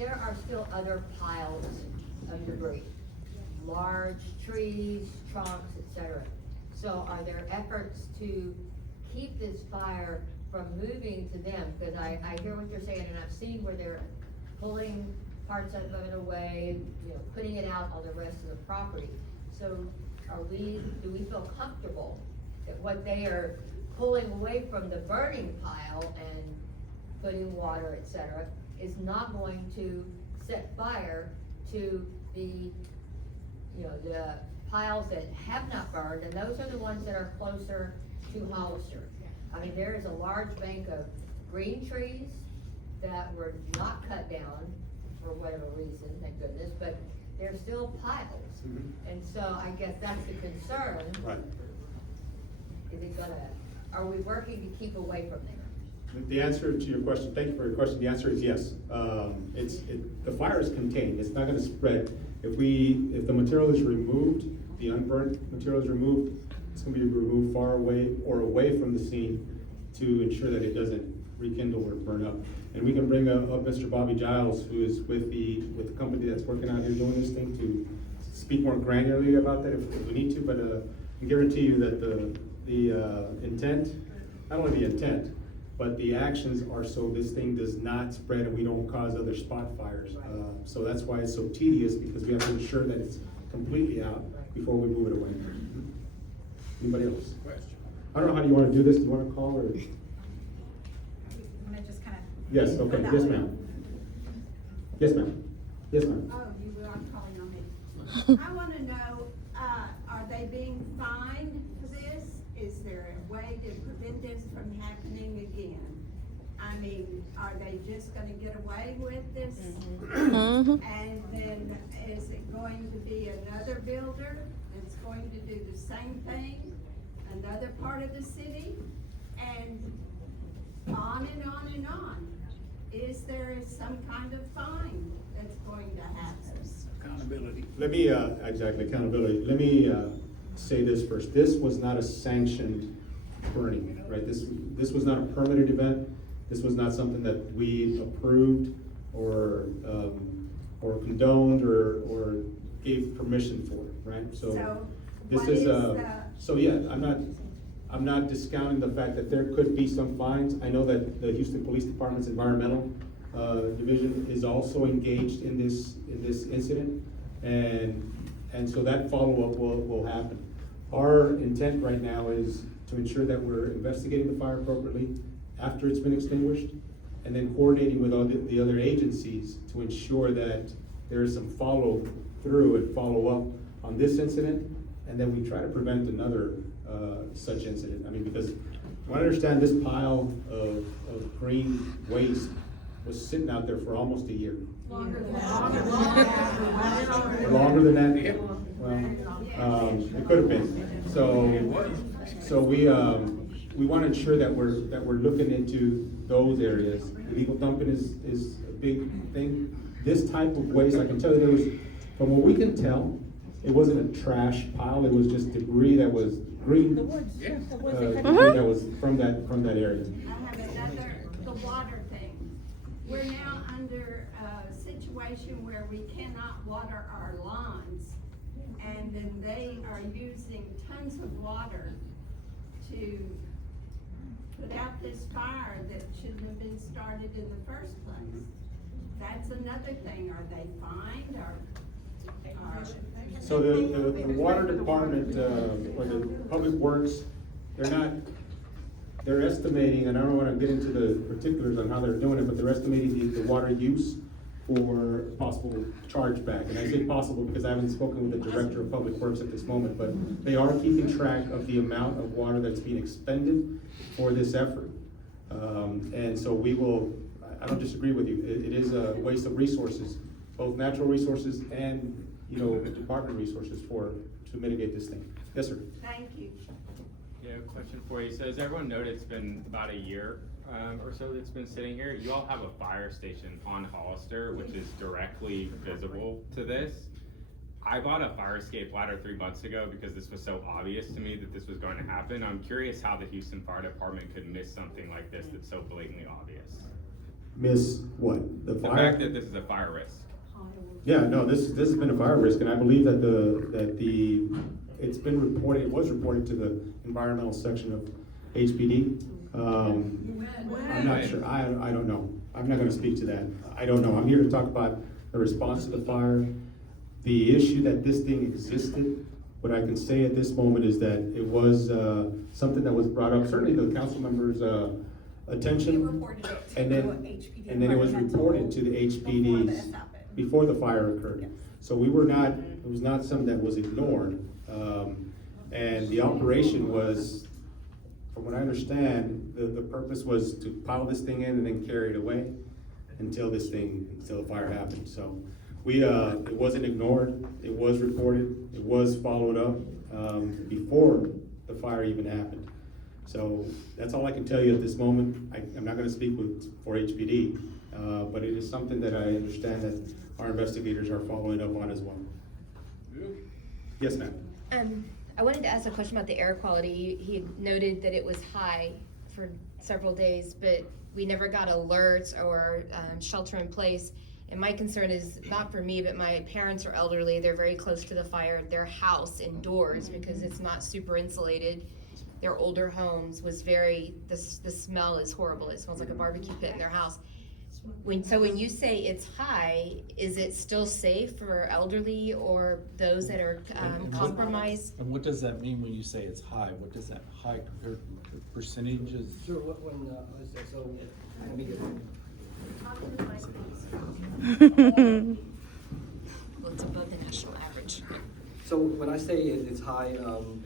there are still other piles of debris, large trees, trunks, etc. So are there efforts to keep this fire from moving to them? Because I hear what you're saying, and I've seen where they're pulling parts of it away, putting it out on the rest of the property. So do we feel comfortable that what they are pulling away from the burning pile and putting water, etc., is not going to set fire to the piles that have not burned, and those are the ones that are closer to Hollister. I mean, there is a large bank of green trees that were not cut down for whatever reason, thank goodness, but they're still piles. And so I guess that's the concern. Right. Are we working to keep away from there? The answer to your question, thank you for your question, the answer is yes. The fire is contained, it's not gonna spread. If the material is removed, the unburnt material is removed, it's gonna be removed far away or away from the scene to ensure that it doesn't rekindle or burn up. And we can bring up Mr. Bobby Giles, who is with the company that's working out here doing this thing, to speak more granularly about that if we need to, but I can guarantee you that the intent, not only the intent, but the actions are so this thing does not spread and we don't cause other spot fires. So that's why it's so tedious, because we have to ensure that it's completely out before we move it away. Anybody else? I don't know, how do you want to do this? Do you want to call or? I'm gonna just kind of. Yes, okay, yes ma'am. Yes ma'am. Yes ma'am. Oh, you were calling on me. I want to know, are they being fined for this? Is there a way to prevent this from happening again? I mean, are they just gonna get away with this? And then is it going to be another builder that's going to do the same thing? Another part of the city? And on and on and on. Is there some kind of fine that's going to happen? Accountability. Let me, exactly, accountability. Let me say this first. This was not a sanctioned burning, right? This was not a permitted event. This was not something that we approved or condoned or gave permission for, right? So this is so yeah, I'm not discounting the fact that there could be some fines. I know that the Houston Police Department's environmental division is also engaged in this incident, and so that follow-up will happen. Our intent right now is to ensure that we're investigating the fire appropriately after it's been extinguished, and then coordinating with all the other agencies to ensure that there is some follow through and follow up on this incident, and then we try to prevent another such incident. I mean, because I understand this pile of green waste was sitting out there for almost a year. Longer than Longer than that? Well, it could have been. So we want to ensure that we're looking into those areas. Illegal dumping is a big thing. This type of waste, I can tell you, there was, from what we can tell, it wasn't a trash pile. It was just debris that was green. Debris that was from that area. I have the water thing. We're now under a situation where we cannot water our lawns, and then they are using tons of water to put out this fire that shouldn't have been started in the first place. That's another thing. Are they fined or? So the water department, or the public works, they're estimating, and I don't wanna get into the particulars on how they're doing it, but they're estimating the water use for possible chargeback. And I say possible because I haven't spoken with the director of public works at this moment, but they are keeping track of the amount of water that's being expended for this effort. And so I don't disagree with you, it is a waste of resources, both natural resources and department resources to mitigate this thing. Yes, sir. Thank you. Yeah, question for you. So as everyone noted, it's been about a year or so that's been sitting here. You all have a fire station on Hollister, which is directly visible to this. I bought a fire escape ladder 3 months ago because this was so obvious to me that this was going to happen. I'm curious how the Houston Fire Department could miss something like this that's so blatantly obvious. Miss what? The The fire? fact that this is a fire risk. Yeah, no, this has been a fire risk, and I believe that it's been reported, it was reported to the environmental section of HPD. I'm not sure, I don't know. I'm not gonna speak to that. I don't know. I'm here to talk about the response to the fire. The issue that this thing existed, what I can say at this moment is that it was, something that was brought up, certainly the council members', attention. You reported it to And then, HPD and then it was environmental reported to the before this HPD's happened. before the fire occurred. Yes. So we were not, it was not something that was ignored. And the operation was, from what I understand, the purpose was to pile this thing in and then carry it away until the fire happened. So we, it wasn't ignored, it was reported, it was followed up, before the fire even happened. So that's all I can tell you at this moment. I'm not gonna speak for HPD, but it is something that I understand that our investigators are following up on as well. Yes, ma'am. I wanted to ask a question about the air quality. He had noted that it was high for several days, but we never got alerts or shelter in place. And my concern is not for me, but my parents are elderly. They're very close to the fire. Their house indoors, because it's not super insulated. Their older homes was the smell is horrible. It smells like a barbecue pit in their house. So when you say it's high, is it still safe for elderly or those that are compromised? And what does that mean when you say it's high? What does that high compared to percentages? Sure, so, let me get. Well, it's above the national average. So when I say it's high,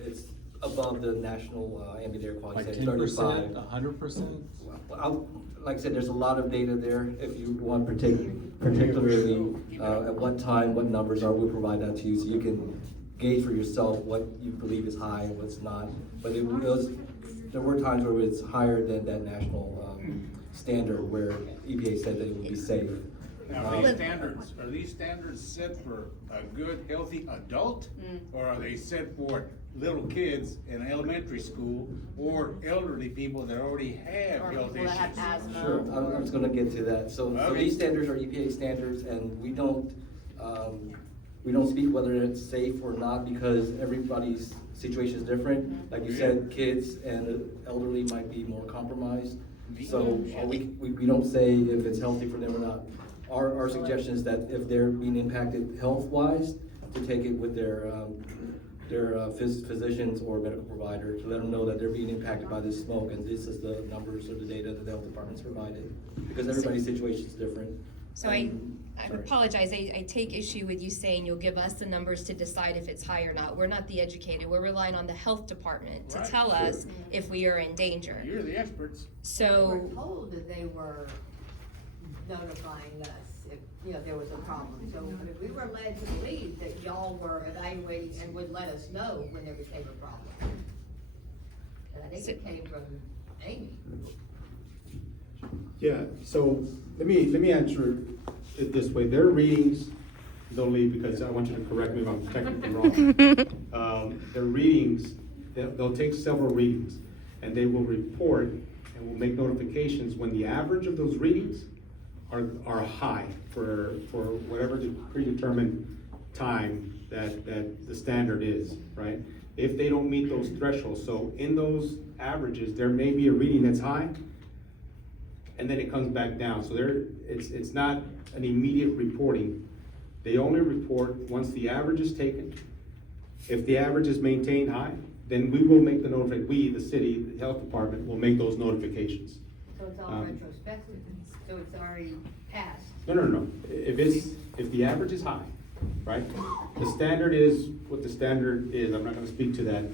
it's above the national ambient air quality, Like say 10%, 35. 100%? Like I said, there's a lot of data there. If you want particularly at what time, what numbers are, we'll provide that to you so you can gauge for yourself what you believe is high and what's not. But there were times where it's higher than that national standard where EPA said that it would be safe. Now, are these standards set for a good, healthy adult? Or are they set for little kids in elementary school or elderly people that already have Or health people that have issues? asthma. Sure, I was gonna get to that. So Okay. these standards are EPA standards, and we don't speak whether it's safe or not because everybody's situation is different. Like you said, kids and elderly might be more compromised. So we don't say if it's healthy for them or not. Our suggestion is that if they're being impacted health-wise, to take it with their physicians or medical provider to let them know that they're being impacted by this smoke, and this is the numbers or the data that the health department's provided, because everybody's situation is different. So I Sorry. apologize, I take issue with you saying you'll give us the numbers to decide if it's high or not. We're not the educated, we're relying on the health department to Right, tell sure. us if we are in danger. You're the experts. We So, were told that they were notifying us if, there was a problem. So we were led to believe that y'all were evaluating and would let us know when there became a problem. And I think it came from Amy. Yeah, so let me answer it this way. Their readings, don't leave because I want you to correct me if I'm technically wrong. Their readings, they'll take several readings and they will report and will make notifications when the average of those readings are high for whatever the predetermined time that the standard is, right? If they don't meet those thresholds, so in those averages, there may be a reading that's high, and then it comes back down. So it's not an immediate reporting. They only report once the average is taken. If the average is maintained high, then we will make the notification, we, the city, the health department, will make those notifications. So it's all retrospective, so it's already passed. No. If the average is high, right? The standard is what the standard is. I'm not gonna speak to that.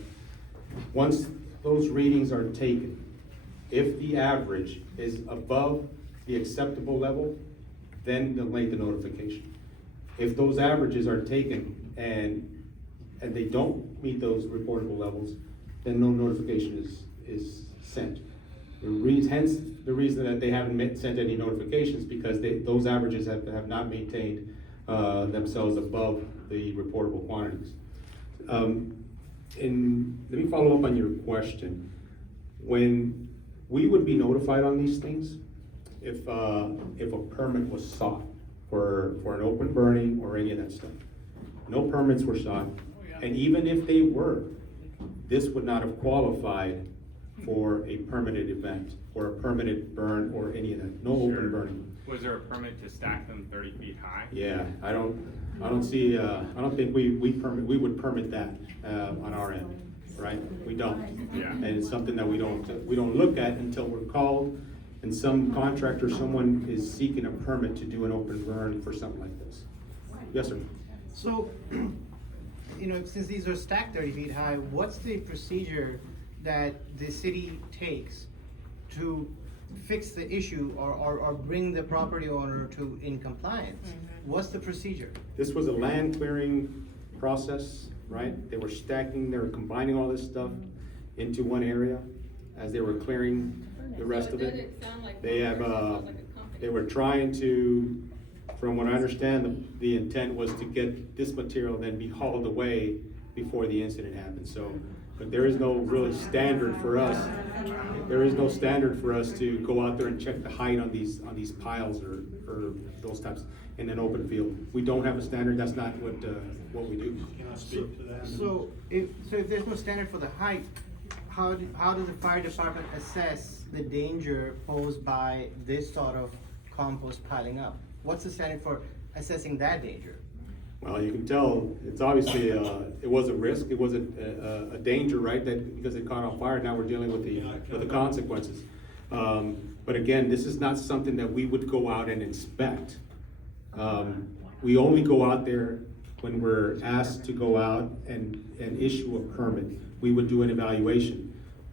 Once those readings are taken, if the average is above the acceptable level, then they'll make the notification. If those averages are taken and they don't meet those reportable levels, then no notification is sent. Hence, the reason that they haven't sent any notifications, because those averages have not maintained themselves above the reportable quantities. And let me follow up on your question. When we would be notified on these things, if a permit was sought for an open burning or any of that stuff. No permits were sought, and even if they were, this would not have qualified for a permitted event, or a permitted burn, or any of that, no Sure. open burning. Was there a permit to stack them 30 feet high? Yeah, I don't think we would permit that, on our end, right? We don't. Yeah. And it's something that we don't look at until we're called, and some contractor, someone is seeking a permit to do an open burn for something like this. Yes, sir. So, since these are stacked 30 feet high, what's the procedure that the city takes to fix the issue or bring the property owner in compliance? What's the procedure? This was a land clearing process, right? They were stacking, they were combining all this stuff into one area as they were clearing the rest of it. They were trying to, from what I understand, the intent was to get this material then be hauled away before the incident happened, so. But there is no really standard for us. There is no standard for us to go out there and check the height on these piles or those types in an open field. We don't have a standard, that's not what we do. Can I speak to that? So if there's no standard for the height, how does the fire department assess the danger posed by this sort of compost piling up? What's the standard for assessing that danger? Well, you can tell, it's obviously, it was a risk, it was a danger, right, that, because it caught on fire, now we're dealing with the consequences. But again, this is not something that we would go out and inspect. We only go out there when we're asked to go out and issue a permit. We would do an evaluation,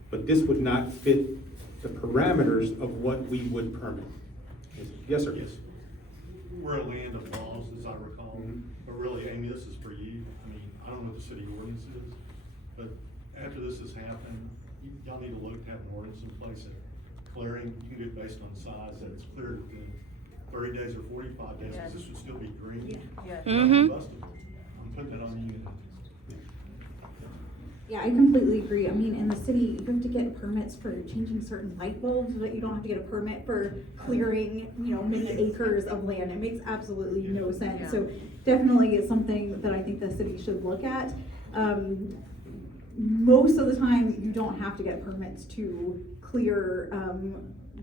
but this would not fit the parameters of what we would permit. Yes, sir. Yes. We're a land of laws, as I recall, but really, Amy, this is for you. I mean, I don't know what the city ordinance is, but after this has happened, y'all need to look to have an ordinance in place that clearing, you can do it based on size, that it's cleared within 30 days or 45 days, because this would still be green. Non-combustible. I'm putting it on you. Yeah, I completely agree. I mean, in the city, you have to get permits for changing certain light bulbs, but you don't have to get a permit for clearing, many acres of land. It makes absolutely no sense. So definitely it's something that I think the city should look at. Most of the time, you don't have to get permits to clear,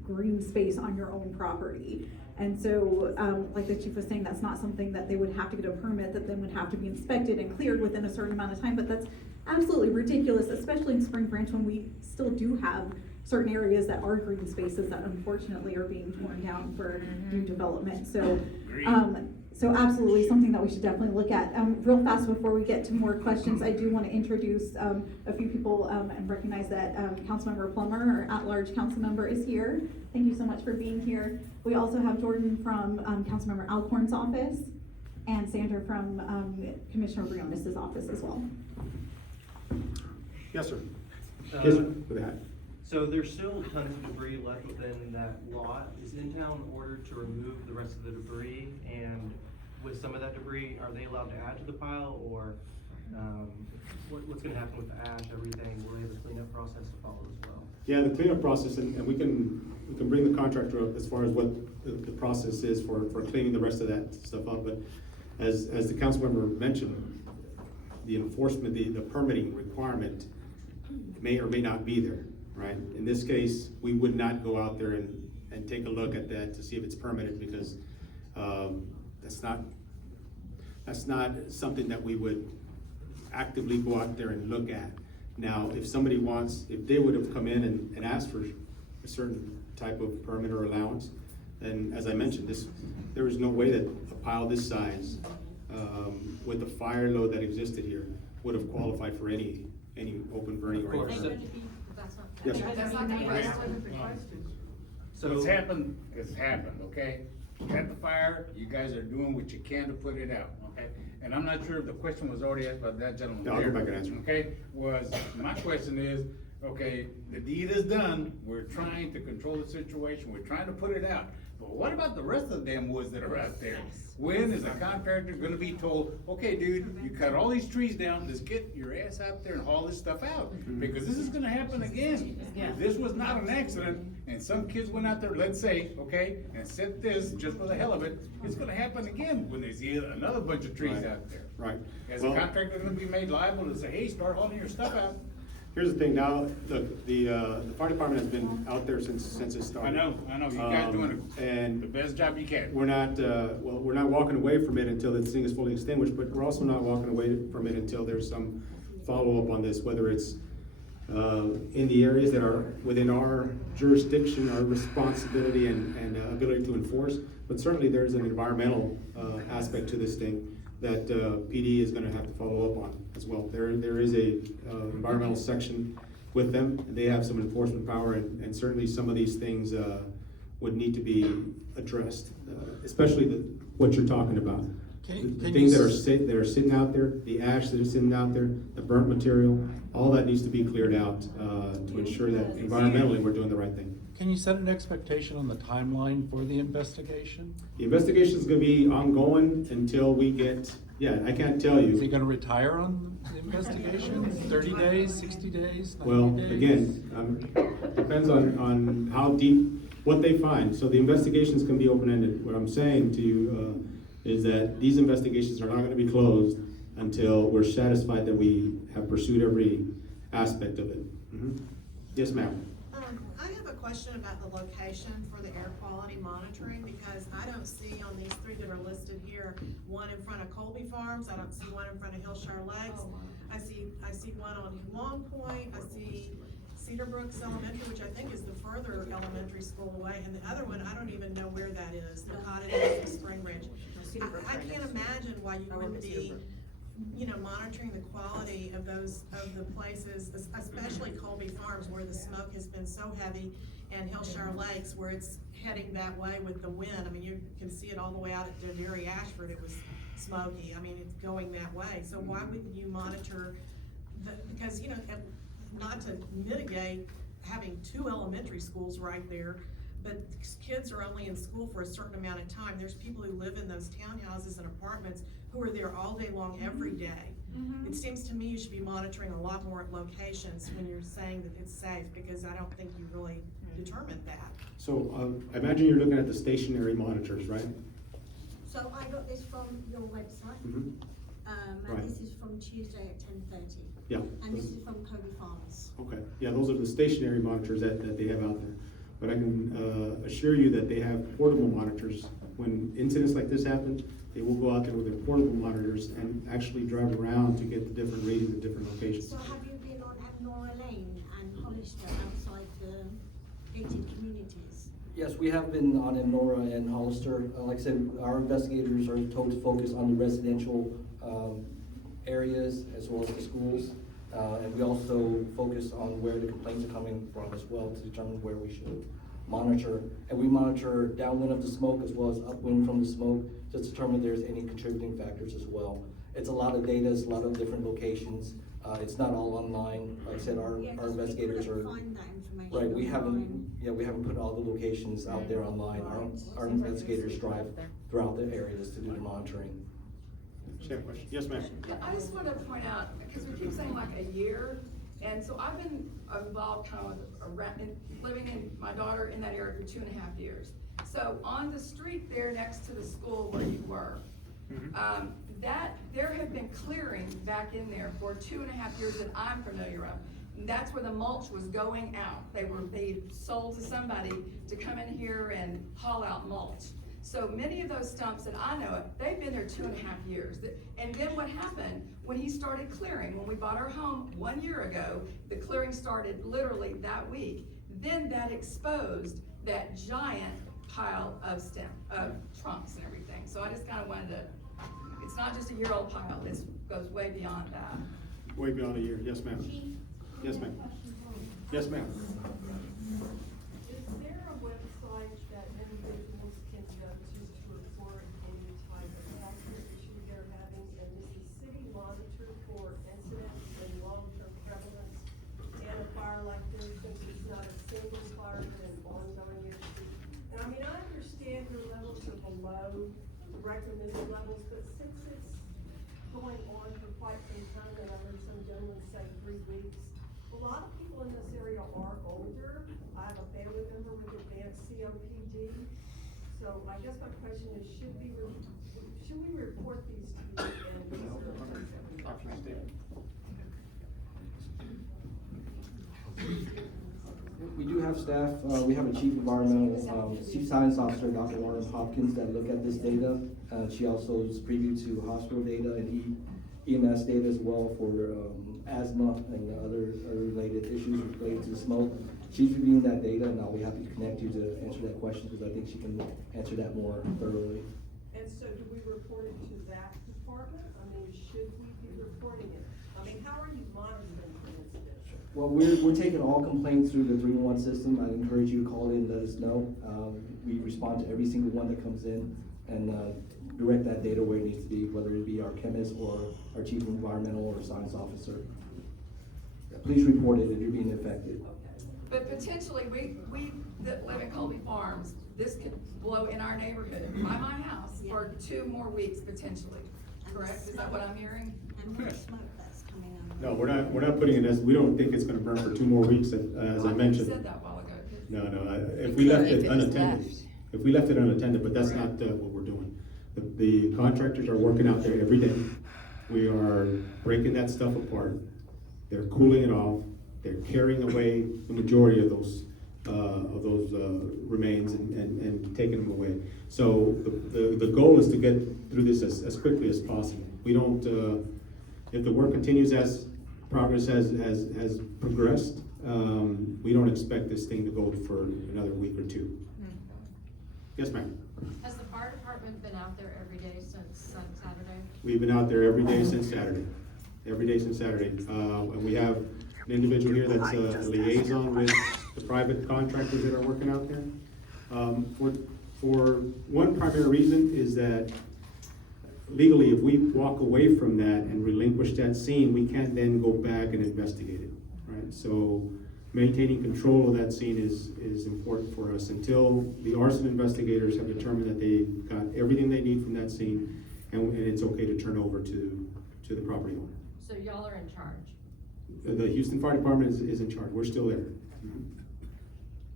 green space on your own property. And so, like the chief was saying, that's not something that they would have to get a permit that then would have to be inspected and cleared within a certain amount of time, but that's absolutely ridiculous, especially in Spring Branch when we still do have certain areas that are green spaces that unfortunately are being torn down for new development. So, so absolutely something that we should definitely look at. Real fast before we get to more questions, I do want to introduce a few people and recognize that Councilmember Plummer, our at-large council member, is here. Thank you so much for being here. We also have Jordan from Councilmember Alcorn's office and Sandra from Commissioner Briones' office as well. Yes, sir. Yes, sir. With that. So there's still tons of debris left within that lot. Is in-town ordered to remove the rest of the debris? And with some of that debris, are they allowed to add to the pile, or what's gonna happen with the ash, everything? Will they have a cleanup process to follow as well? Yeah, the cleanup process, and we can bring the contractor up as far as what the process is for cleaning the rest of that stuff up, but as the council member mentioned, the enforcement, the permitting requirement may or may not be there, right? In this case, we would not go out there and take a look at that to see if it's permitted, because that's not something that we would actively go out there and look at. Now, if somebody if they would have come in and asked for a certain type of permit or allowance, then as I mentioned, there was no way that a pile this size, with the fire load that existed here, would have qualified for any open burning or anything. Yes, sir. So what's happened, has happened, okay? You had the fire, you guys are doing what you can to put it out, okay? And I'm not sure if the question was already asked by that gentleman. Yeah, I'll go there, back and answer. Okay, my question is, okay, the deed is done, we're trying to control the situation, we're trying to put it out, But what about the rest of the damn woods that are out there? When is a contractor gonna be told, okay, dude, you cut all these trees down, just get your ass out there and haul this stuff out? Because this is gonna happen again. If this was not an accident, and some kids went out there, let's say, okay, and set this just for the hell of it, it's gonna happen again when they see another bunch of trees Right. out there. Right. As a Well, contractor gonna be made liable to say, hey, start hauling your stuff out. here's the thing now, look, the fire department has been out there since it started. I know, you guys doing the And best job you can. we're not, we're not walking away from it until this thing is fully extinguished, but we're also not walking away from it until there's some follow-up on this, whether it's in the areas that are within our jurisdiction, our responsibility and ability to enforce. But certainly there's an environmental aspect to this thing that PD is gonna have to follow up on as well. There is a environmental section with them, and they have some enforcement power, and certainly some of these things would need to be addressed, especially what you're talking about. The things that are sitting out there, the ash that is sitting out there, the burnt material, all that needs to be cleared out to ensure that environmentally we're doing the right thing. Can you set an expectation on the timeline for the investigation? The investigation is gonna be ongoing until we get, I can't tell Is he you. gonna retire on the investigation? 30 days, 60 days, 90 Well, days? again, depends on how deep, what they find. So the investigations can be open-ended. What I'm saying to you is that these investigations are not gonna be closed until we're satisfied that we have pursued every aspect of it. Yes, ma'am. I have a question about the location for the air quality monitoring, because I don't see on these three that are listed here, one in front of Colby Farms, I don't see one in front of Hillshire Lakes. I see one on Long Point, I see Cedar Brooks Elementary, which I think is the further elementary school away, and the other one, I don't even know where that is, the cottages in Spring Ridge. I can't imagine why you wouldn't be, monitoring the quality of the places, especially Colby Farms, where the smoke has been so heavy, and Hillshire Lakes, where it's heading that way with the wind. I mean, you can see it all the way out at Doderi Ashford, it was smoky, I mean, it's going that way. So why wouldn't you monitor because, not to mitigate having two elementary schools right there, but kids are only in school for a certain amount of time. There's people who live in those townhouses and apartments who are there all day long, every day. It seems to me you should be monitoring a lot more at locations when you're saying that it's safe, because I don't think you really determined that. So I imagine you're looking at the stationary monitors, right? So I got this from your website, Mhm. Right. and this is from Tuesday at 10:30. Yeah. And this is from Kobe Farms. Okay, yeah, those are the stationary monitors that they have out there. But I can assure you that they have portable monitors. When incidents like this happen, they will go out there with their portable monitors and actually drive around to get the different readings at different locations. So have you been on Nora Lane and Hollister outside the gated communities? Yes, we have been on Nora and Hollister. Like I said, our investigators are told to focus on the residential areas as well as the schools. And we also focus on where the complaints are coming from as well to determine where we should monitor. And we monitor downwind of the smoke as well as upwind from the smoke to determine if there's any contributing factors as well. It's a lot of data, it's a lot of different locations. It's not all online. Like I said, our investigators are. Find that information Right, we online. haven't put all the locations out there online. Our investigators drive throughout the areas to do the monitoring. She had a question. Yes, ma'am. Yeah, I just want to point out, because we keep saying like a year, and so I've been involved kind of living in my daughter in that area for 2.5 years. So on the street there next to the school where you were, there have been clearing back in there for 2.5 years that I'm familiar of. And that's where the mulch was going out. They sold to somebody to come in here and haul out mulch. So many of those stumps that I know of, they've been there 2.5 years. And then what happened when he started clearing, when we bought our home 1 year ago, the clearing started literally that week. Then that exposed that giant pile of trunks and everything. So I just kind of wanted to, it's not just a year-old pile, it goes way beyond that. Way beyond a year. Yes, ma'am. Yes, ma'am. Yes, ma'am. Is there a website that individuals can go to report any type of health issue they're having? And does the city monitor for incidents and long-term prevalence in a fire like this, since it's not a single fire but an ongoing issue? And I mean, I understand levels, but since it's going on for quite some time, and I heard some gentlemen say 3 weeks, a lot of people in this area are older. I have a family member with advanced COPD. So I guess my question is, should we report these to you? We do have staff, we have a chief environmental, chief science officer, Dr. Lauren Hopkins, that look at this data. She also is privy to hospital data and EMS data as well for asthma and other related issues related to smoke. She's reviewing that data, and I'll be happy to connect you to answer that question, because I think she can answer that more thoroughly. And so do we report it to that department? I mean, should we be reporting it? I mean, how are you monitoring for incidents? Well, we're taking all complaints through the 311 system. I'd encourage you to call in and let us know. We respond to every single one that comes in and direct that data where it needs to be, whether it be our chemist or our chief environmental or science officer. Please report it if you're being affected. But potentially, we that live in Colby Farms, this could blow in our neighborhood, by my house, for 2 more weeks potentially, correct? Is that what I'm hearing? And more smoke that's coming out. No, we're not putting it as, we don't think it's gonna burn for 2 more weeks, as I mentioned. You said that a while ago. No, if we left it unattended, but that's not what we're doing. The contractors are working out there every day. We are breaking that stuff apart. They're cooling it off. They're carrying away the majority of those remains and taking them away. So the goal is to get through this as quickly as possible. We don't, if the work continues as progress has progressed, we don't expect this thing to go for another week or 2. Yes, ma'am. Has the fire department been out there every day since Saturday? We've been out there every day since Saturday. And we have an individual here that's a liaison with the private contractors that are working out there. For one primary reason is that legally, if we walk away from that and relinquish that scene, we can't then go back and investigate it, right? So maintaining control of that scene is important for us until the arson investigators have determined that they got everything they need from that scene, and it's okay to turn over to the property owner. So y'all are in charge? The Houston Fire Department is in charge. We're still there.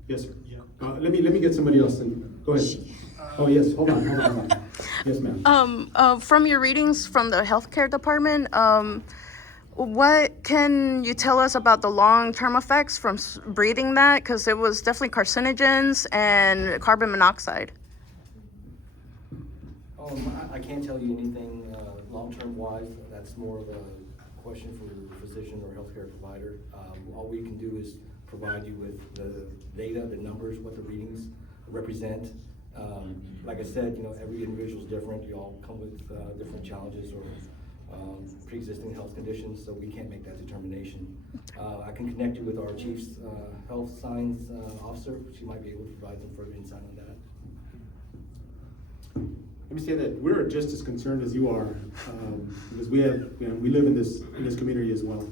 Yes, sir. Yeah. Let me get somebody else in. Go ahead. Oh, yes, hold on. Yes, ma'am. From your readings from the healthcare department, what can you tell us about the long-term effects from breathing that? Because it was definitely carcinogens and carbon monoxide. I can't tell you anything long-term wise. That's more of a question for your physician or healthcare provider. All we can do is provide you with the data, the numbers, what the readings represent. Like I said, every individual is different. You all come with different challenges or pre-existing health conditions, so we can't make that determination. I can connect you with our chief's health science officer. She might be able to provide some further insight on that. Let me say that we're just as concerned as you are, because we live in this community as well.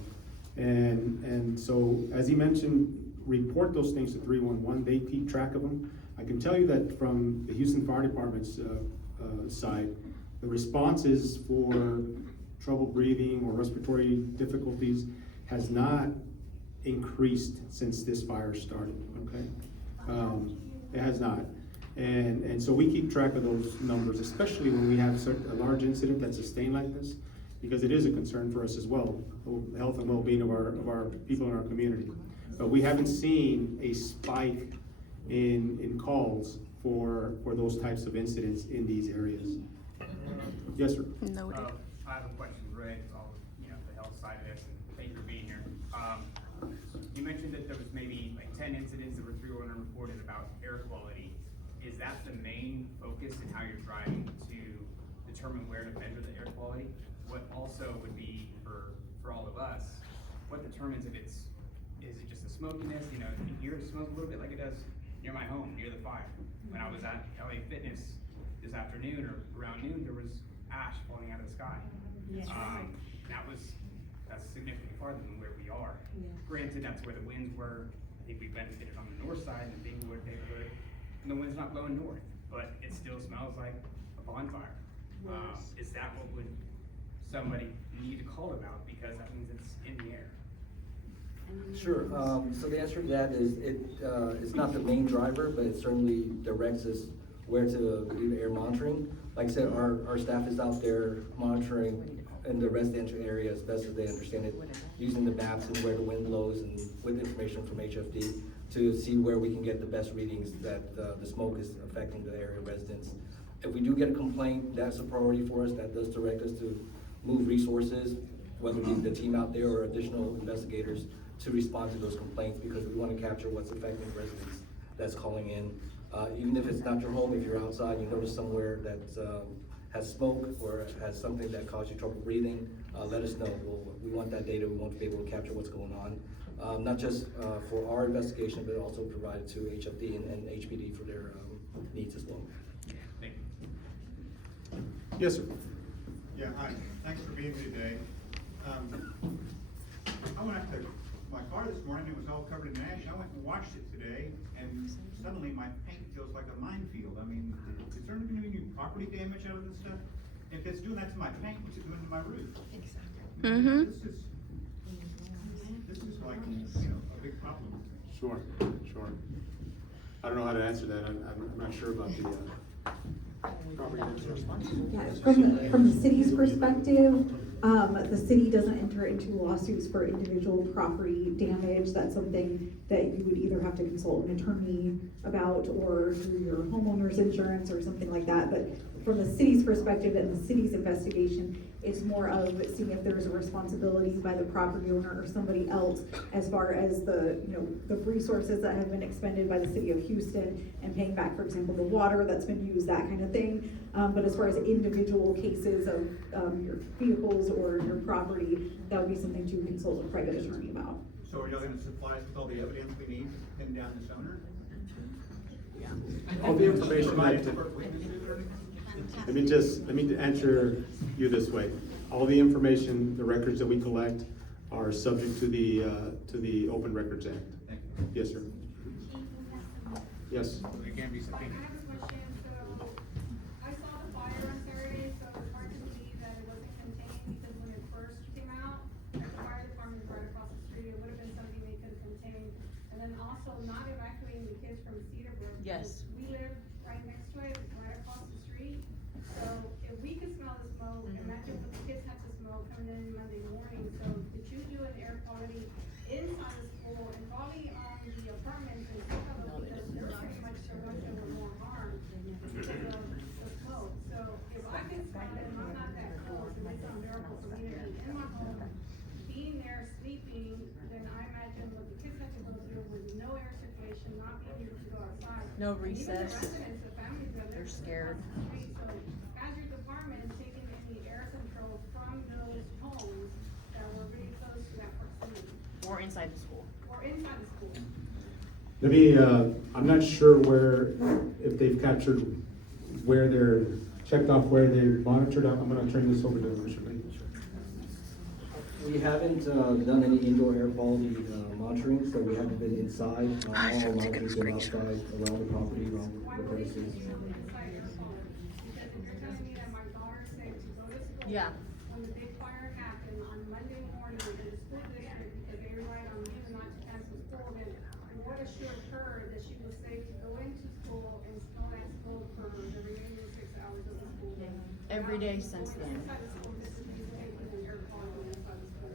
And so, as he mentioned, report those things to 311. They keep track of them. I can tell you that from the Houston Fire Department's side, the responses for trouble breathing or respiratory difficulties has not increased since this fire started, okay? It has not. And so we keep track of those numbers, especially when we have a large incident that's sustained like this, because it is a concern for us as well, the health and well-being of our people in our community. But we haven't seen a spike in calls for those types of incidents in these areas. Yes, sir. Noted. I have a question, Greg, on the health side of this, and thank you for being here. You mentioned that there was maybe like 10 incidents that were 311 reported about air quality. Is that the main focus in how you're trying to determine where to measure the air quality? What also would be for all of us, what determines if is it just the smokiness? You can hear the smoke a little bit like it does near my home, near the fire. When I was at LA Fitness this afternoon or around noon, there was ash falling out of the sky. That's significantly farther than where we are. Yeah. Granted, that's where the winds were. I think we benefited on the north side in the Bingwood neighborhood, and the wind's not blowing north, but it still smells like a bonfire. Is that what would somebody need to call about, because that means it's in the air? Sure, so the answer to that is, it's not the main driver, but it certainly directs us where to do the air monitoring. Like I said, our staff is out there monitoring in the residential area as best as they understand it, using the maps and where the wind blows and with information from HFD to see where we can get the best readings that the smoke is affecting the area residents. If we do get a complaint, that's a priority for us. That does direct us to move resources, whether it be the team out there or additional investigators, to respond to those complaints, because we want to capture what's affecting residents that's calling in. Even if it's not your home, if you're outside, you notice somewhere that has smoke or has something that caused you trouble breathing, let us know. We want that data. We want to be able to capture what's going on, not just for our investigation, but also provide it to HFD and HPD for their needs as well. Thank you. Yes, sir. Yeah, hi, thanks for being here today. I went up to my car this morning, it was all covered in ash. I went and washed it today, and suddenly my paint feels like a minefield. I mean, is there gonna be any property damage out of this stuff? If it's doing that to my paint, what's it doing to my roof? Mm-hmm. This is like, you know, a big problem. Sure. I don't know how to answer that. I'm not sure about the property damage. Yeah, from the city's perspective, the city doesn't enter into lawsuits for individual property damage. That's something that you would either have to consult an attorney about or through your homeowner's insurance or something like that. But from the city's perspective and the city's investigation, it's more of seeing if there's a responsibility by the property owner or somebody else as far as the, you know, the resources that have been expended by the city of Houston and paying back, for example, the water that's been used, that kind of thing. But as far as individual cases of your vehicles or your property, that would be something to consult a private attorney about. So are y'all gonna supply us with all the evidence we need to pin down this owner? All the information let me answer you this way. All the information, the records that we collect are subject to the Open Records Act. Yes, sir. Yes. It can't be subpoenaed. I have a question. So I saw the fire on Saturday, so it's hard to believe that it wasn't contained, because when it first came out, the fire department was right across the street. It would have been something they could have contained. And then also not evacuating the kids from Cedarbrook. Yes. We live right next to it, it's right across the street. So if we could smell the smoke, imagine what the kids have to smell coming in Monday morning. So did you do an air quality inside the school and probably on the apartments and stuff, because they're pretty much so much of more harm because of the smoke. So if I can smell it, and I'm not that close, and it's on Miracle Community in my home, being there sleeping, then I imagine what the kids have to go through with no air circulation, not being able to go outside. No And even the recess. residents, the families that live They're scared. across the street. So as your department is taking any air control from those homes that were really close to that proximity, Or inside the school. or inside the school? Let me, I'm not sure if they've captured where they're checked off, where they're monitored. I'm gonna turn this over to Mr. Lee. We haven't done any indoor air quality monitoring, so we haven't been inside. All our monitoring's been outside, around the property, around the premises. Yeah. When the big fire happened on Monday morning in the school district, because they relied on you not to cancel school, then what assured her that she was safe to go into school and smell that smoke for the remaining 6 hours of the school day? Every day since then. Inside the school district, you taking an air quality inside the school.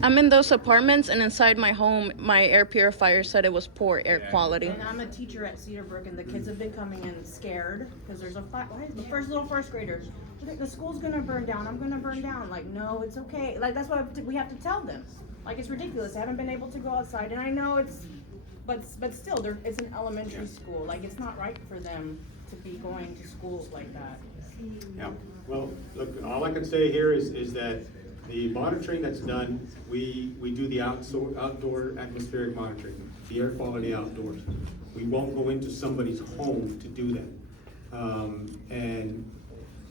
I'm in those apartments, and inside my home, my air purifier said it was poor air quality. And I'm a teacher at Cedarbrook, and the kids have been coming in scared because there's a fire. Why is the first graders? The school's gonna burn down. I'm gonna burn down. Like, no, it's okay. Like, that's what we have to tell them. Like, it's ridiculous. I haven't been able to go outside, and I know but still, it's an elementary school. Like, it's not right for them to be going to schools like that. Yeah, well, look, all I can say here is that the monitoring that's done, we do the outdoor atmospheric monitoring, the air quality outdoors. We won't go into somebody's home to do that. And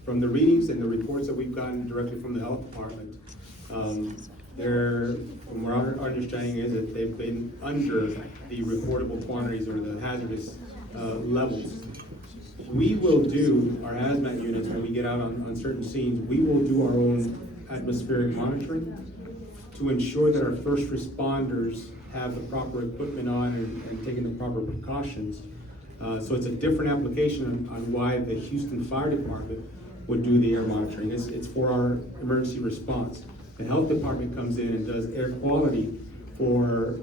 from the readings and the reports that we've gotten directly from the health department, from where our understanding is that they've been under the reportable quantities or the hazardous levels. We will do our hazmat units when we get out on certain scenes, we will do our own atmospheric monitoring to ensure that our first responders have the proper equipment on and taking the proper precautions. So it's a different application on why the Houston Fire Department would do the air monitoring. It's for our emergency response. The health department comes in and does air quality for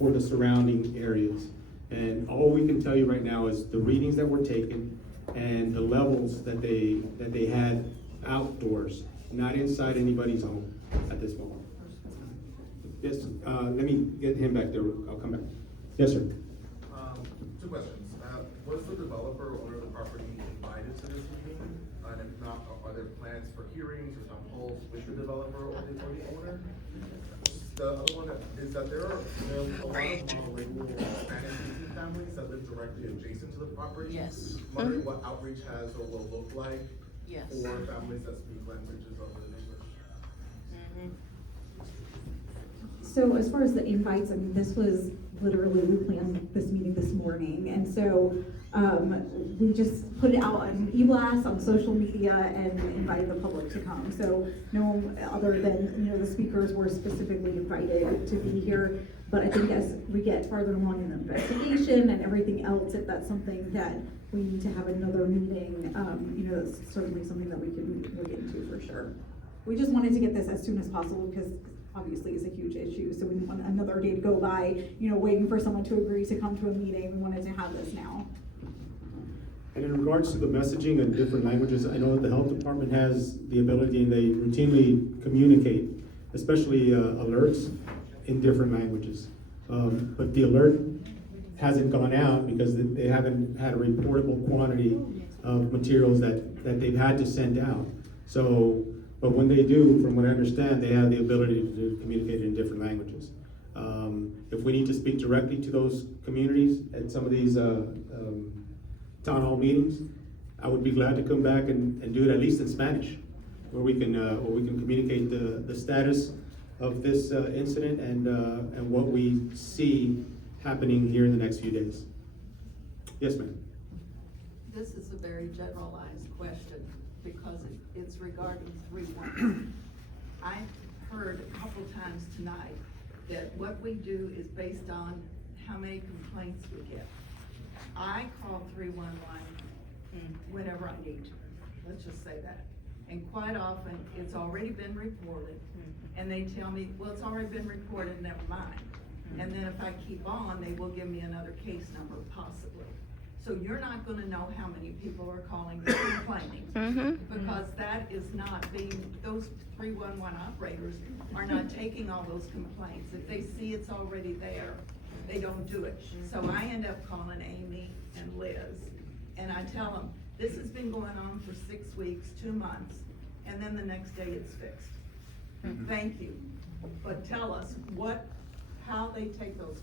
the surrounding areas. And all we can tell you right now is the readings that were taken and the levels that they had outdoors, not inside anybody's home at this moment. Yes, let me get him back there. I'll come back. Yes, sir. Two questions. Was the developer or owner of the property invited to this meeting? And if not, are there plans for hearings or town halls with the developer or the owner? The other one is that there are a lot of monolingual Spanish-speaking families that live directly adjacent to the property. Yes. I'm wondering what outreach has or will look like Yes. for families that speak languages other than English. So as far as the invites, I mean, this was literally, we planned this meeting this morning, and so, we just put it out on e-blast, on social media, and invited the public to come. So no one other than, you know, the speakers were specifically invited to be here. But I think as we get farther along in the investigation and everything else, if that's something that we need to have another meeting, you know, that's certainly something that we can look into for sure. We just wanted to get this as soon as possible because obviously it's a huge issue, so we didn't want another day to go by, you know, waiting for someone to agree to come to a meeting. We wanted to have this now. And in regards to the messaging in different languages, I know that the health department has the ability and they routinely communicate, especially alerts in different languages. But the alert hasn't gone out because they haven't had a reportable quantity of materials that they've had to send out. So, but when they do, from what I understand, they have the ability to communicate in different languages. If we need to speak directly to those communities at some of these town hall meetings, I would be glad to come back and do it at least in Spanish, where we can communicate the status of this incident and what we see happening here in the next few days. Yes, ma'am. This is a very generalized question because it's regarding 311. I've heard a couple times tonight that what we do is based on how many complaints we get. I call 311 whenever I need to, let's just say that. And quite often, it's already been reported, and they tell me, well, it's already been reported, never mind. And then if I keep on, they will give me another case number, possibly. So you're not gonna know how many people are calling and complaining. Because that is not being, those 311 operators are not taking all those complaints. If they see it's already there, they don't do it. So I end up calling Amy and Liz, and I tell them, this has been going on for 6 weeks, 2 months, and then the next day it's fixed. Thank you, but tell us how they take those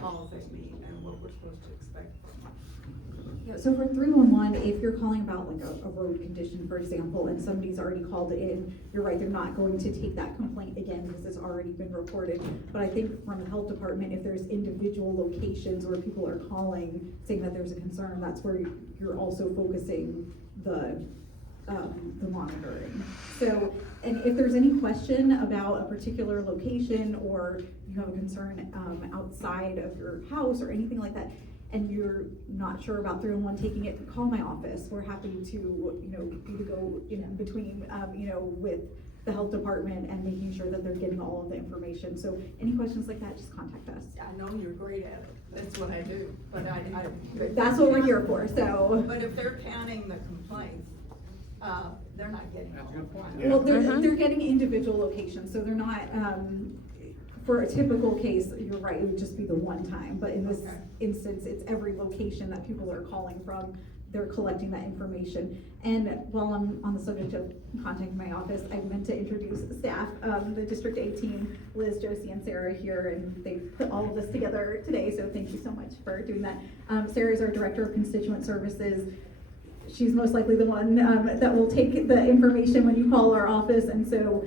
calls at me and what we're supposed to expect from them. Yeah, so for 311, if you're calling about like a road condition, for example, and somebody's already called in, you're right, they're not going to take that complaint again because it's already been reported. But I think from the health department, if there's individual locations where people are calling, saying that there's a concern, that's where you're also focusing the monitoring. So, and if there's any question about a particular location or you have a concern outside of your house or anything like that, and you're not sure about 311 taking it, call my office. We're happy to, you know, to go in between, you know, with the health department and making sure that they're getting all of the information. So any questions like that, just contact us. I know you're great at it, that's what I do, but That's what we're here for, so. But if they're counting the complaints, they're not getting all of them. Well, they're getting individual locations, so they're not, for a typical case, you're right, it would just be the one time, but in this instance, it's every location that people are calling from, they're collecting that information. And while I'm on the subject of contacting my office, I meant to introduce the staff, the District 18, Liz, Josie, and Sarah here, and they put all of this together today, so thank you so much for doing that. Sarah is our Director of Constituent Services. She's most likely the one that will take the information when you call our office, and so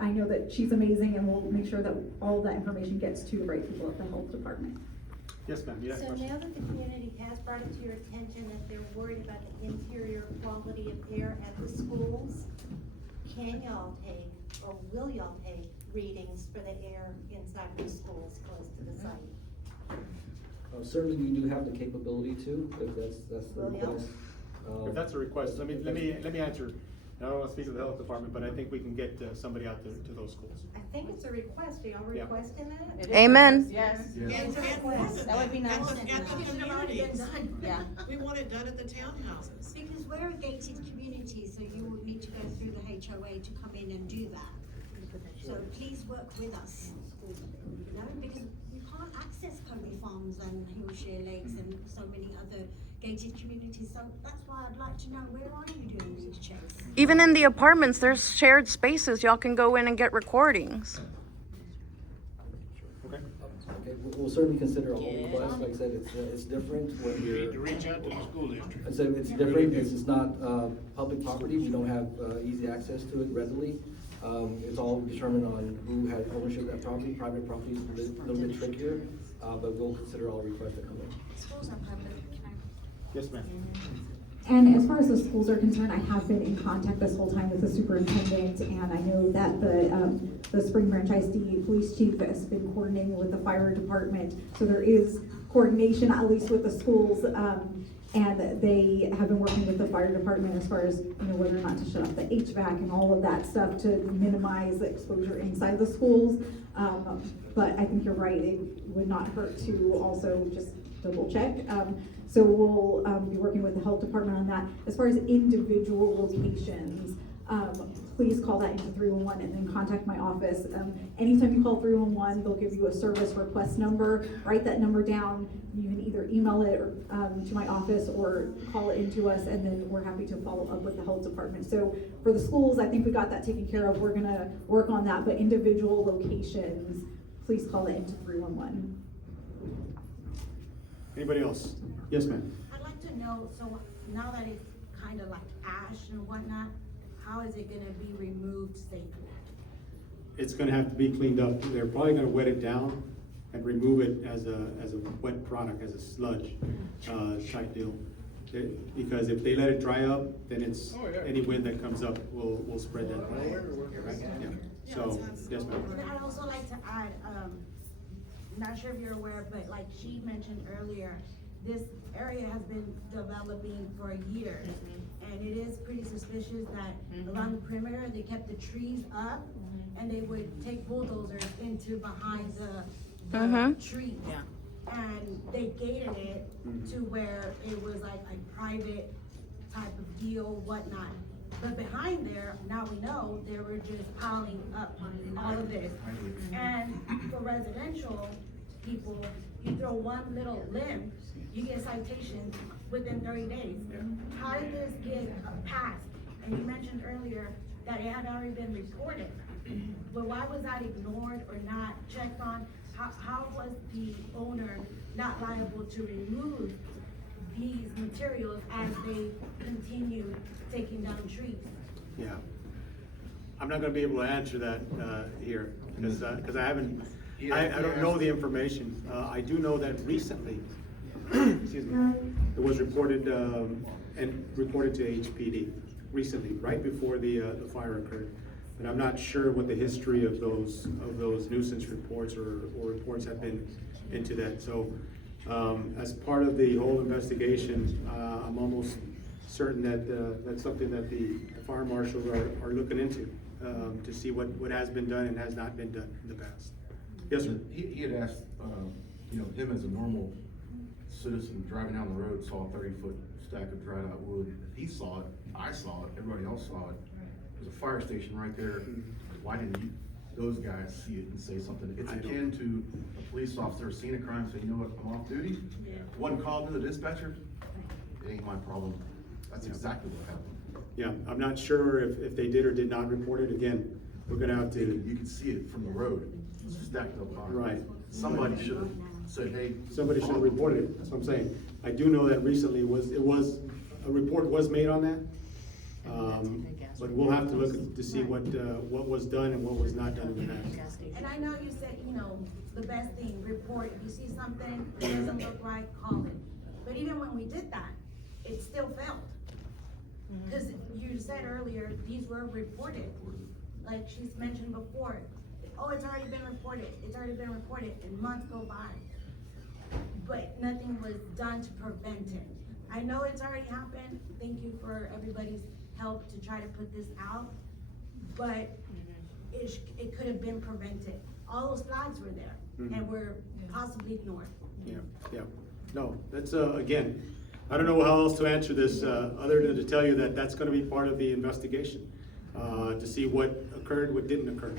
I know that she's amazing, and we'll make sure that all of that information gets to the right people at the health department. Yes, ma'am, you had a So question? now that the community has brought it to your attention that they're worried about the interior quality of air at the schools, can y'all take, or will y'all take readings for the air inside the schools close to the site? Certainly, we do have the capability to, if that's the Will y'all? request. If that's a request, let me answer. I don't wanna speak to the health department, but I think we can get somebody out to those schools. I think it's a request, are y'all Yeah. requesting that? It is. Amen. Yes. It's a request. That would be nice. At the communities. Yeah. We want it done at the townhouses. Because we're a gated community, so you would need to go through the HOA to come in and do that. So please work with us, you know, because you can't access Cody Farms and Hillshire Lakes and so many other gated communities, so that's why I'd like to know, where are you doing these checks? Even in the apartments, there's shared spaces. Y'all can go in and get recordings. Okay. Okay, we'll certainly consider all requests, like I said, it's different when You you're. need to reach out to the school district. I said it's different because it's not, public property, we don't have, easy access to it readily. It's all determined on who has ownership of that property, private property is a little bit trickier, but we'll consider all requests that come in. Schools are public. Yes, ma'am. And as far as the schools are concerned, I have been in contact this whole time with the superintendent, and I know that the Spring Branch ISD police chief has been coordinating with the fire department. So there is coordination, at least with the schools, and they have been working with the fire department as far as, you know, whether or not to shut off the HVAC and all of that stuff to minimize the exposure inside the schools. But I think you're right, it would not hurt to also just double check. So we'll be working with the health department on that. As far as individual locations, please call that into 311 and then contact my office. Anytime you call 311, they'll give you a service request number. Write that number down. You can either email it or, to my office or call it into us, and then we're happy to follow up with the health department. So for the schools, I think we got that taken care of. We're gonna work on that, but individual locations, please call it into 311. Anybody else? Yes, ma'am. I'd like to know, so now that it's kind of like ash and whatnot, how is it gonna be removed safely? It's gonna have to be cleaned up. They're probably gonna wet it down and remove it as a wet product, as a sludge, type deal. Because if they let it dry up, then it's, any wind that comes up will spread that. Right? Yeah. So, yes, ma'am. And I'd also like to add, not sure if you're aware, but like she mentioned earlier, this area has been developing for years. And it is pretty suspicious that around the perimeter, they kept the trees up and they would take bulldozers into behind the trees. And they gated it to where it was like a private type of deal, whatnot. But behind there, now we know, they were just piling up all of this. And for residential people, you throw one little limb, you get citations within 30 days. How did this get passed? And you mentioned earlier that it had already been reported. But why was that ignored or not checked on? How was the owner not liable to remove these materials as they continue taking down trees? Yeah. I'm not gonna be able to answer that, here, because I haven't, I don't know the information. I do know that recently, excuse me, it was reported, and reported to HPD recently, right before the fire occurred. But I'm not sure what the history of those nuisance reports or reports have been into that. So, as part of the whole investigation, I'm almost certain that that's something that the fire marshals are looking into, to see what has been done and has not been done in the past. Yes, sir. He had asked, you know, him as a normal citizen driving down the road, saw a 30-foot stack of dried out wood. He saw it, I saw it, everybody else saw it. There's a fire station right there. Why didn't those guys see it and say something? It's akin to a police officer seeing a crime, saying, you know what, I'm off duty. Wasn't called to the dispatcher. It ain't my problem. That's exactly what happened. Yeah, I'm not sure if they did or did not report it. Again, we're gonna have to. You can see it from the road, stacked up high. Right. Somebody should have said, hey. Somebody should have reported it. That's what I'm saying. I do know that recently a report was made on that. But we'll have to look to see what was done and what was not done in the past. And I know you said, you know, the best thing, report, if you see something that doesn't look right, call it. But even when we did that, it still failed. Cause you said earlier, these were reported, like she's mentioned before. Oh, it's already been reported, and months go by. But nothing was done to prevent it. I know it's already happened, thank you for everybody's help to try to put this out, but it could have been prevented. All those flags were there, and were possibly ignored. Yeah. No, that's, again, I don't know how else to answer this, other than to tell you that that's gonna be part of the investigation, to see what occurred, what didn't occur.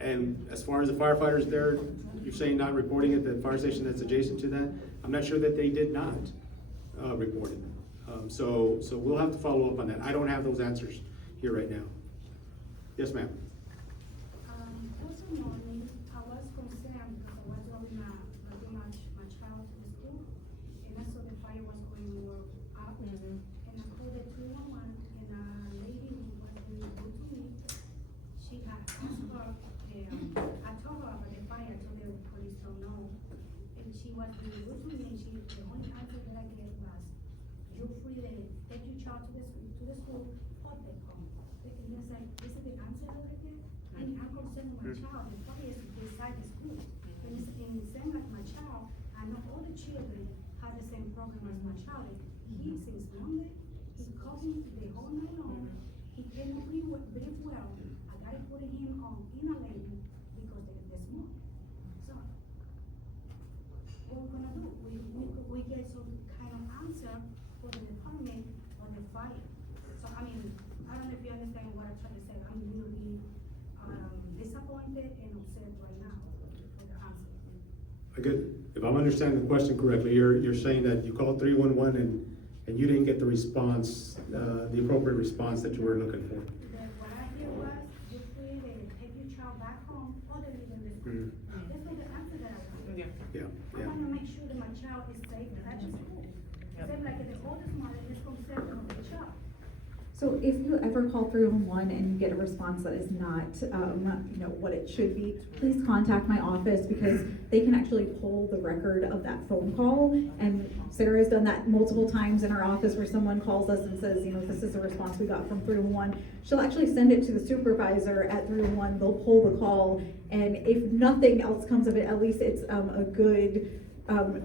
And as far as the firefighters there, you're saying not reporting it, the fire station that's adjacent to that, I'm not sure that they did not, report it. So we'll have to follow up on that. I don't have those answers here right now. Yes, ma'am. Also morning, I was concerned because I was driving my child to the school, and I saw the fire was going more up, and I called the 311, and a lady who was very good to me, she had asked her, I told her about the fire, I told the police don't know, and she was really good to me, and the only answer that I get was, you're free to take your child to the school, or they come. And it's like, this is the answer that I get? And I'm concerned with my child, the fire is beside the school. And it's the same like my child, I know all the children have the same problem as my child. He, since Monday, he's coughing the whole night long. He cannot breathe well. I gotta put him on inhaling because the smoke. So, what we're gonna do? We get some kind of answer for the department on the fire. So, I mean, I don't know if you understand what I'm trying to say. I'm really, disappointed and upset right now for the answer. If I'm understanding the question correctly, you're saying that you called 311 and you didn't get the response, the appropriate response that you were looking for. What I hear was, you're free to take your child back home other than the school. That's not the answer that I want. I wanna make sure that my child is safe at the school. Same like the oldest mother is concerned about the child. So if you ever call 311 and you get a response that is not, what it should be, please contact my office because they can actually pull the record of that phone call. And Sarah has done that multiple times in our office where someone calls us and says, this is the response we got from 311. She'll actually send it to the supervisor at 311. They'll pull the call, and if nothing else comes of it, at least it's a good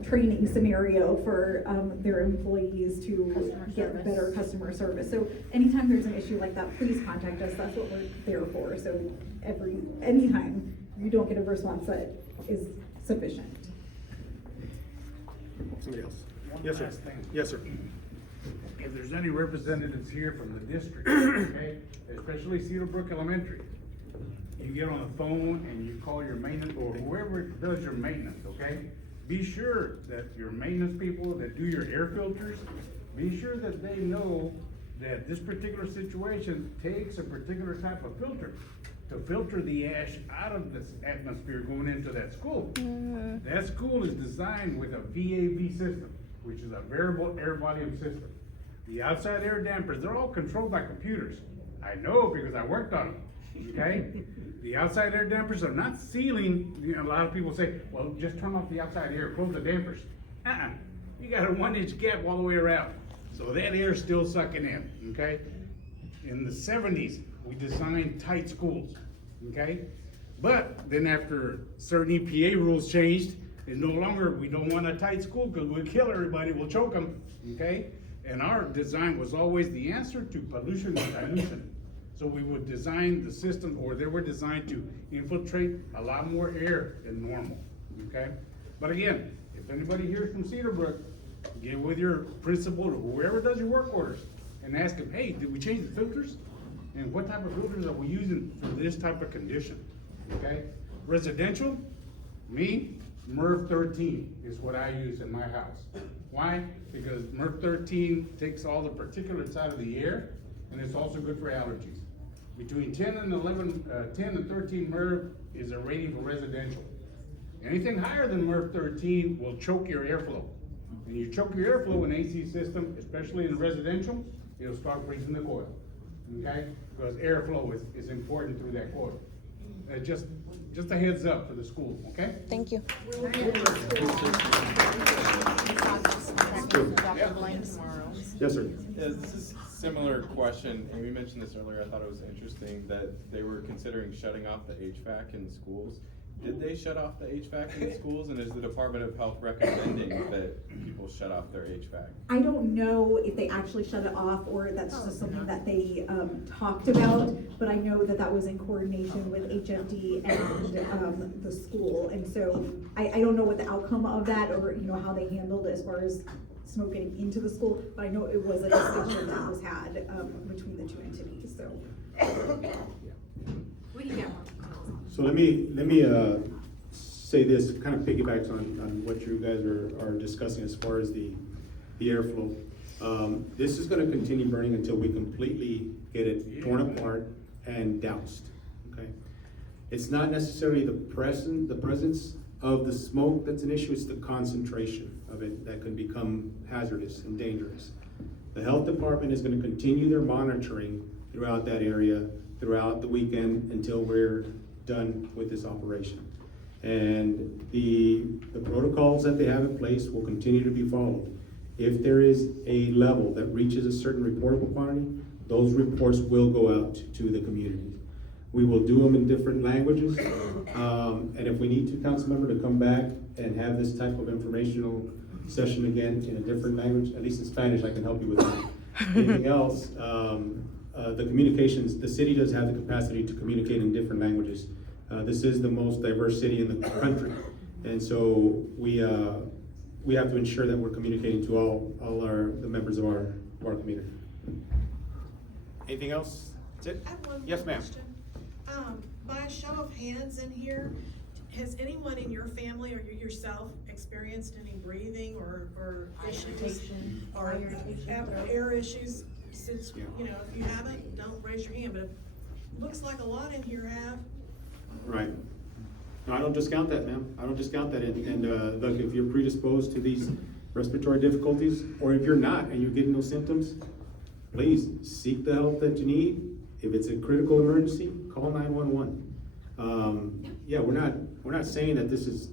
training scenario for their employees to get better customer service. So anytime there's an issue like that, please contact us. That's what we're there for. So anytime you don't get a response that is sufficient. Somebody else. One Yes, sir. last thing. Yes, sir. If there's any representatives here from the district, okay, especially Cedar Brook Elementary, you get on the phone and you call your maintenance, or whoever does your maintenance, okay? Be sure that your maintenance people that do your air filters, be sure that they know that this particular situation takes a particular type of filter to filter the ash out of this atmosphere going into that school. That school is designed with a VAV system, which is a variable air volume system. The outside air dampers, they're all controlled by computers. I know because I worked on them, okay? The outside air dampers are not sealing. A lot of people say, well, just turn off the outside air, close the dampers. You got a 1-inch gap all the way around. So that air is still sucking in, okay? In the 70s, we designed tight schools, okay? But then after certain EPA rules changed, it's no longer, we don't want a tight school because we'll kill everybody, we'll choke them, okay? And our design was always the answer to pollution and dilution. So we would design the system, or they were designed to infiltrate a lot more air than normal, okay? But again, if anybody here is from Cedar Brook, get with your principal or whoever does your work orders and ask them, hey, did we change the filters? And what type of filters are we using for this type of condition, okay? Residential, me, MERV 13 is what I use in my house. Why? Because MERV 13 takes all the particulates out of the air, and it's also good for allergies. Between 10 and 13 MERV is a rating for residential. Anything higher than MERV 13 will choke your airflow. And you choke your airflow in AC system, especially in residential, it'll start freezing the coil, okay? Because airflow is important through that coil. Just a heads up for the school, okay? Thank you. Yes, sir. Yeah, this is a similar question. Amy mentioned this earlier. I thought it was interesting that they were considering shutting off the HVAC in schools. Did they shut off the HVAC in schools, and is the Department of Health recommending that people shut off their HVAC? I don't know if they actually shut it off or that's just something that they talked about, but I know that that was in coordination with HFD and the school. And so I don't know what the outcome of that or, you know, how they handled it as far as smoke getting into the school, but I know it was a discussion that was had between the two entities, so. What do you got? So let me say this, kind of piggybacks on what you guys are discussing as far as the airflow. This is gonna continue burning until we completely get it torn apart and doused, okay? It's not necessarily the presence of the smoke that's an issue, it's the concentration of it that can become hazardous and dangerous. The health department is gonna continue their monitoring throughout that area, throughout the weekend until we're done with this operation. And the protocols that they have in place will continue to be followed. If there is a level that reaches a certain reportable quantity, those reports will go out to the community. We will do them in different languages. And if we need to, council member, to come back and have this type of informational session again in a different language, at least in Spanish, I can help you with that. Anything else, the communications, the city does have the capacity to communicate in different languages. This is the most diverse city in the country. And so we have to ensure that we're communicating to all the members of our community. Anything else? That's it? I have one Yes, ma'am. question. By a show of hands in here, has anyone in your family or you yourself experienced any breathing or issues? Irritation. Or Irritation. air issues since, you know, if you haven't, don't raise your hand, but it looks like a lot in here have. Right. No, I don't discount that, ma'am. I don't discount that. And look, if you're predisposed to these respiratory difficulties, or if you're not and you're getting those symptoms, please seek the help that you need. If it's a critical emergency, call 911. Yeah, we're not saying that this is,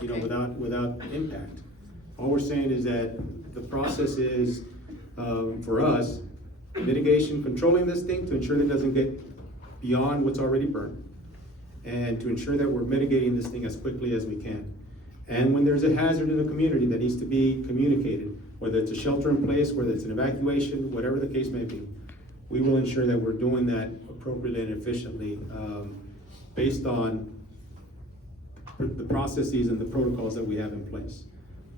you know, without impact. All we're saying is that the process is, for us, mitigation, controlling this thing to ensure that it doesn't get beyond what's already burned, and to ensure that we're mitigating this thing as quickly as we can. And when there's a hazard in the community that needs to be communicated, whether it's a shelter in place, whether it's an evacuation, whatever the case may be, we will ensure that we're doing that appropriately and efficiently, based on the processes and the protocols that we have in place.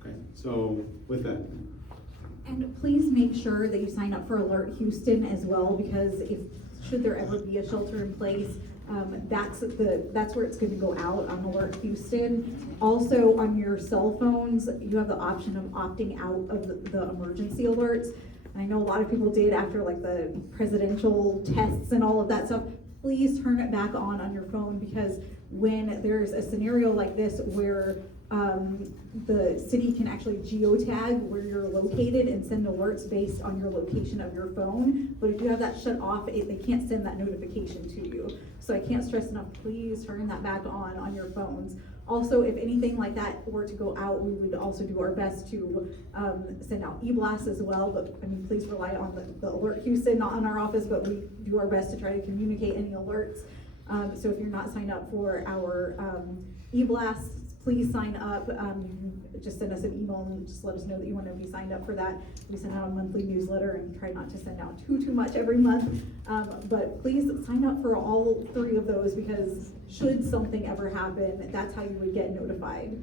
Okay, so with that. And please make sure that you sign up for Alert Houston as well, because should there ever be a shelter in place, that's where it's going to go out on Alert Houston. Also, on your cell phones, you have the option of opting out of the emergency alerts. I know a lot of people did after like the presidential tests and all of that stuff. Please turn it back on your phone, because when there's a scenario like this where the city can actually geotag where you're located and send alerts based on your location of your phone. But if you have that shut off, they can't send that notification to you. So I can't stress enough, please turn that back on your phones. Also, if anything like that were to go out, we would also do our best to send out e-blasts as well. But I mean, please rely on the Alert Houston, not on our office, but we do our best to try to communicate any alerts. So if you're not signed up for our e-blasts, please sign up. Just send us an email and just let us know that you want to be signed up for that. We send out a monthly newsletter and try not to send out too much every month. But please sign up for all 3 of those, because should something ever happen, that's how you would get notified.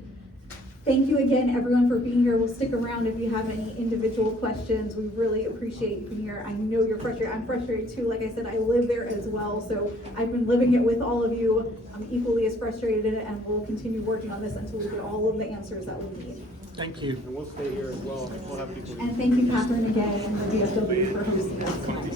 Thank you again, everyone, for being here. We'll stick around if you have any individual questions. We really appreciate you being here. I know you're frustrated. I'm frustrated too. Like I said, I live there as well. So I've been living it with all of you. I'm equally as frustrated, and we'll continue working on this until we get all of the answers that we need. Thank you. And we'll stay here as well. We'll have people. And thank you, Catherine, again, and the VFW for hosting us tonight.